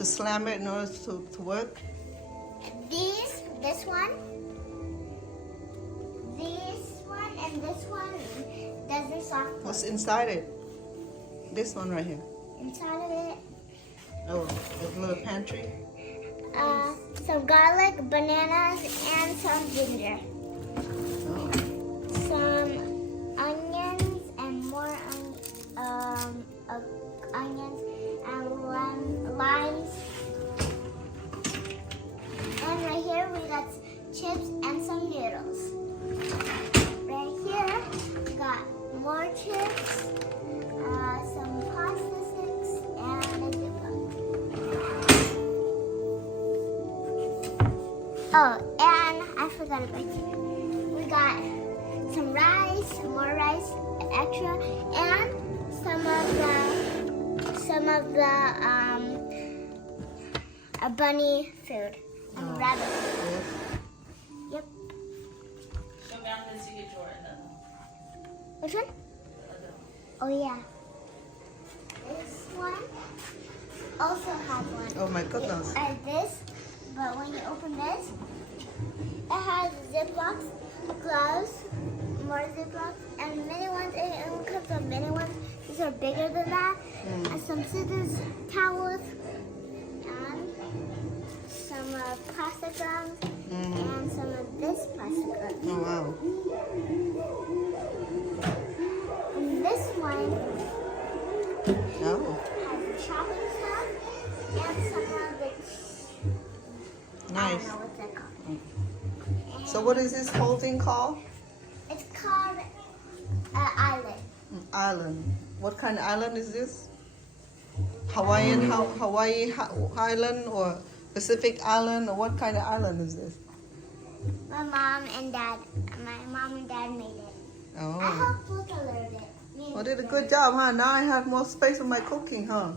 to slam it in order to work? This one, and this one doesn't soft. What's inside it? This one right here. Inside of it, Oh, the little pantry. some garlic, bananas, and some ginger. Oh. Some onions and more onions and limes. And right here we got chips and some noodles. Right here we got more chips, some pasta sticks, and a dipper. Oh, and I forgot about you. We got some rice, more rice, extra, and some of the bunny food and rabbit food. Yep. Which one? Oh yeah. This one also has one. Oh my goodness. It has this, but when you open this, it has Ziplocs, gloves, more Ziplocs, and mini ones. It only comes with mini ones. These are bigger than that. And some scissors, towels, and some plastic gums, and some of this plastic gums. Oh wow. And this one Oh, has the chopping stuff and some of the, I nice. don't know what's that called. So what is this whole thing called? It's called island. Island. What kind of island is this? Hawaiian, Hawaii island or Pacific island, or what kind of island is this? My mom and dad made it. I Oh. helped look a little bit. Well, did a good job, huh? Now I have more space for my cooking, huh?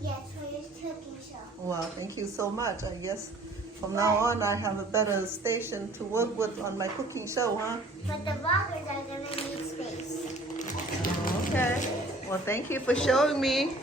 Yes, for your cooking show. Wow, thank you so much. I guess from now on I have a better station to work with on my cooking show, huh? But the vloggers are gonna need space. Okay. Well, thank you for showing me.